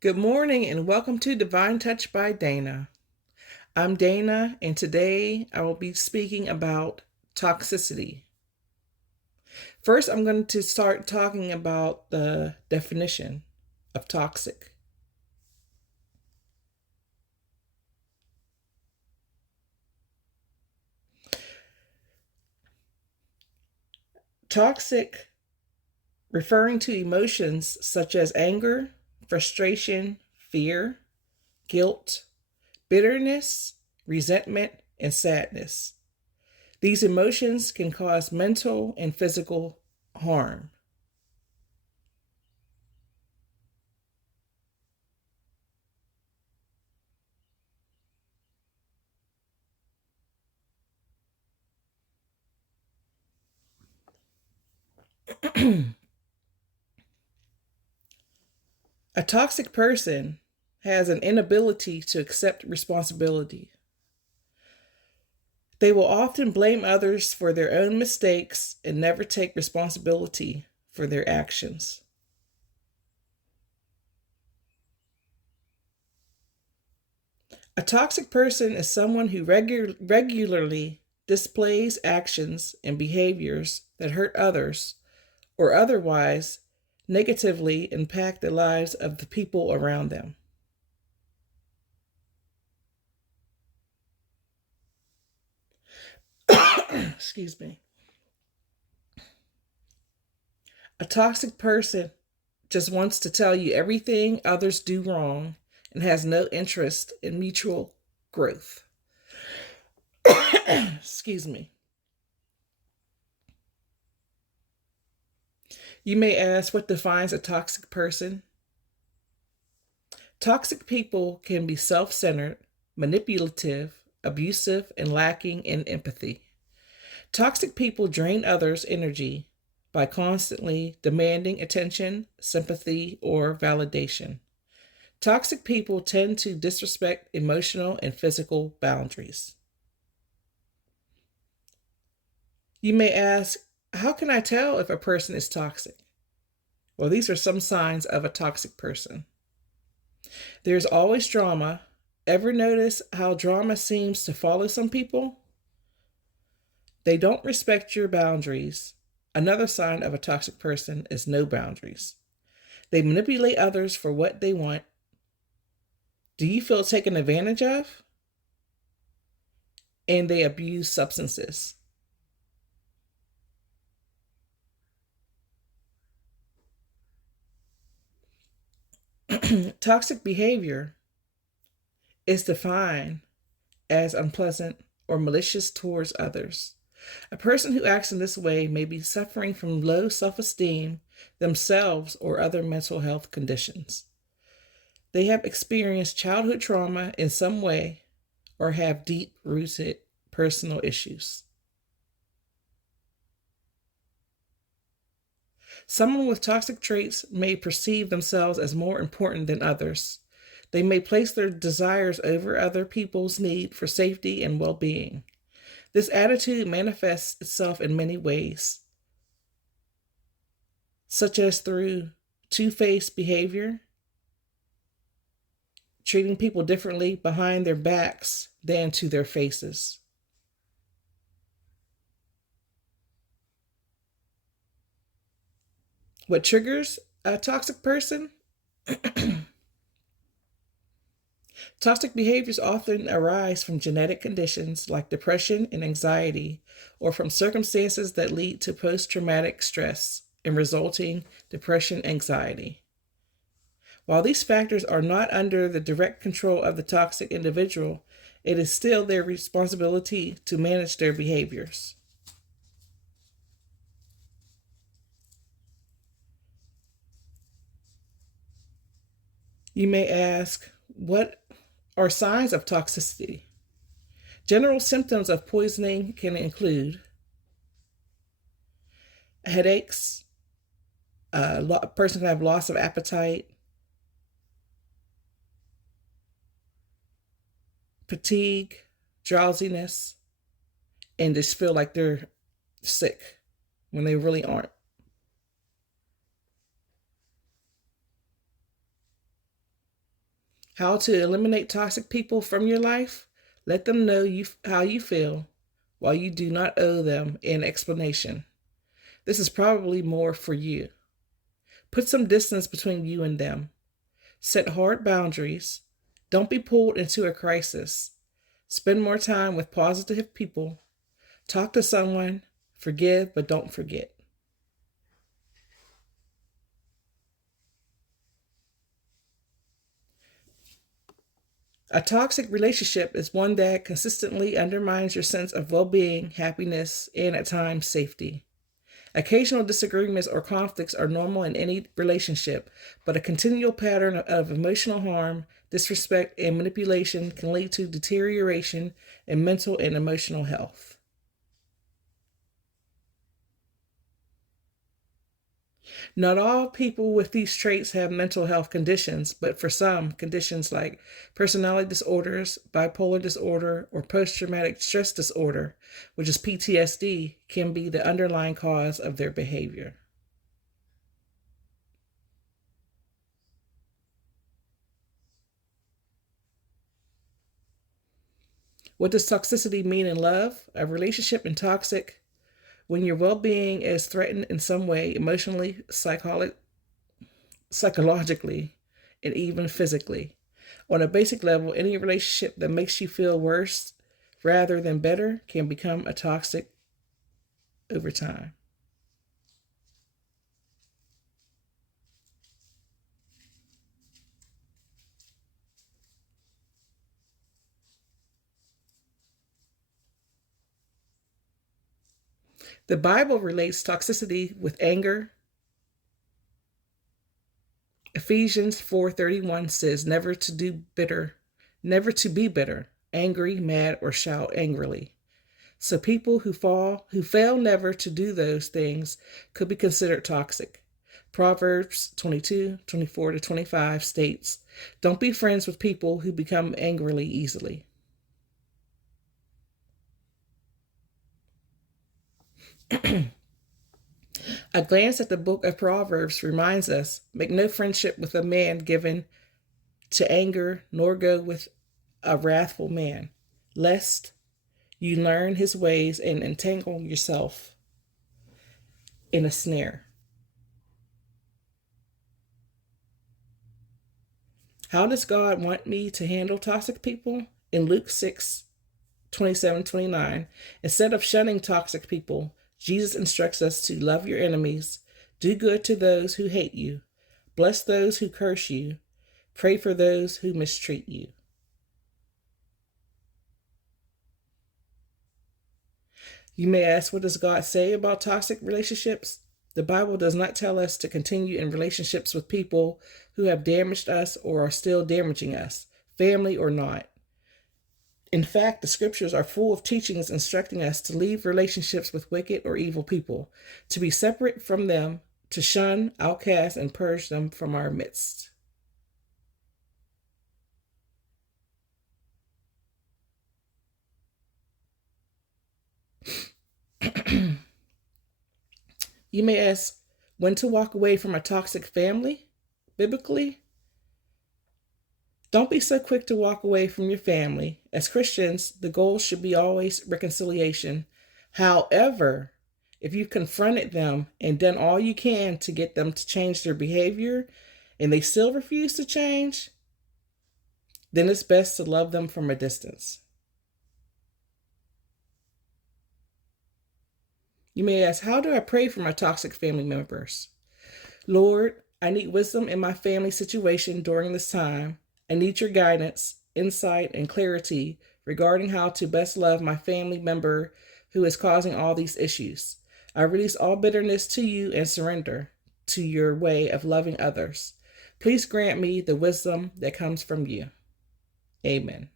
Good morning and welcome to Divine Touch by Dana. I'm Dana, and today I will be speaking about toxicity. First, I'm going to start talking about the definition of toxic. Toxic, referring to emotions such as anger, frustration, fear, guilt, bitterness, resentment, and sadness. These emotions can cause mental and physical harm. A toxic person has an inability to accept responsibility. They will often blame others for their own mistakes and never take responsibility for their actions. A toxic person is someone who regularly displays actions and behaviors that hurt others or otherwise negatively impact the lives of the people around them. Excuse me. A toxic person just wants to tell you everything others do wrong and has no interest in mutual growth. Excuse me. You may ask, what defines a toxic person? Toxic people can be self centered, manipulative, abusive, and lacking in empathy. Toxic people drain others' energy by constantly demanding attention, sympathy, or validation. Toxic people tend to disrespect emotional and physical boundaries. You may ask, how can I tell if a person is toxic? Well, these are some signs of a toxic person. There's always drama. Ever notice how drama seems to follow some people? They don't respect your boundaries. Another sign of a toxic person is no boundaries. They manipulate others for what they want. Do you feel taken advantage of? And they abuse substances. Toxic behavior is defined as unpleasant or malicious towards others. A person who acts in this way may be suffering from low self esteem themselves or other mental health conditions. They have experienced childhood trauma in some way or have deep rooted personal issues. Someone with toxic traits may perceive themselves as more important than others. They may place their desires over other people's need for safety and well being. This attitude manifests itself in many ways, such as through two-faced behavior, treating people differently behind their backs than to their faces. What triggers a toxic person? Toxic behaviors often arise from genetic conditions like depression and anxiety, or from circumstances that lead to post traumatic stress and resulting depression anxiety. While these factors are not under the direct control of the toxic individual, it is still their responsibility to manage their behaviors. You may ask, what are signs of toxicity? General symptoms of poisoning can include headaches, a person can have loss of appetite, fatigue, drowsiness, and just feel like they're sick when they really aren't. How to eliminate toxic people from your life? Let them know how you feel while you do not owe them an explanation. This is probably more for you. Put some distance between you and them. Set hard boundaries. Don't be pulled into a crisis. Spend more time with positive people. Talk to someone. Forgive, but don't forget. A toxic relationship is one that consistently undermines your sense of well-being, happiness, and at times safety. Occasional disagreements or conflicts are normal in any relationship, but a continual pattern of emotional harm, disrespect, and manipulation can lead to deterioration in mental and emotional health. Not all people with these traits have mental health conditions, but for some, conditions like personality disorders, bipolar disorder, or post traumatic stress disorder, which is PTSD, can be the underlying cause of their behavior. What does toxicity mean in love? A relationship is toxic when your well being is threatened in some way, emotionally, psychologically, and even physically. On a basic level, any relationship that makes you feel worse rather than better can become a toxic over time. The Bible relates toxicity with anger. Ephesians 4:31 says never to be bitter, angry, mad, or shout angrily. So people who fail never to do those things could be considered toxic. Proverbs 22:24-25 states, "Don't be friends with people who become angrily easily." A glance at the book of Proverbs reminds us, make no friendship with a man given to anger, nor go with a wrathful man, lest you learn his ways and entangle yourself in a snare. How does God want me to handle toxic people? In Luke 6:27-29, instead of shunning toxic people, Jesus instructs us to love your enemies, do good to those who hate you, bless those who curse you, pray for those who mistreat you. You may ask, what does God say about toxic relationships? The Bible does not tell us to continue in relationships with people who have damaged us or are still damaging us, family or not. In fact, the scriptures are full of teachings instructing us to leave relationships with wicked or evil people, to be separate from them, to shun, outcast, and purge them from our midst. You may ask, when to walk away from a toxic family? Biblically, don't be so quick to walk away from your family. As Christians, the goal should be always reconciliation. However, if you've confronted them and done all you can to get them to change their behavior and they still refuse to change, then it's best to love them from a distance. You may ask, how do I pray for my toxic family members? Lord, I need wisdom in my family situation during this time. I need your guidance, insight, and clarity regarding how to best love my family member who is causing all these issues. I release all bitterness to you and surrender to your way of loving others. Please grant me the wisdom that comes from you. Amen.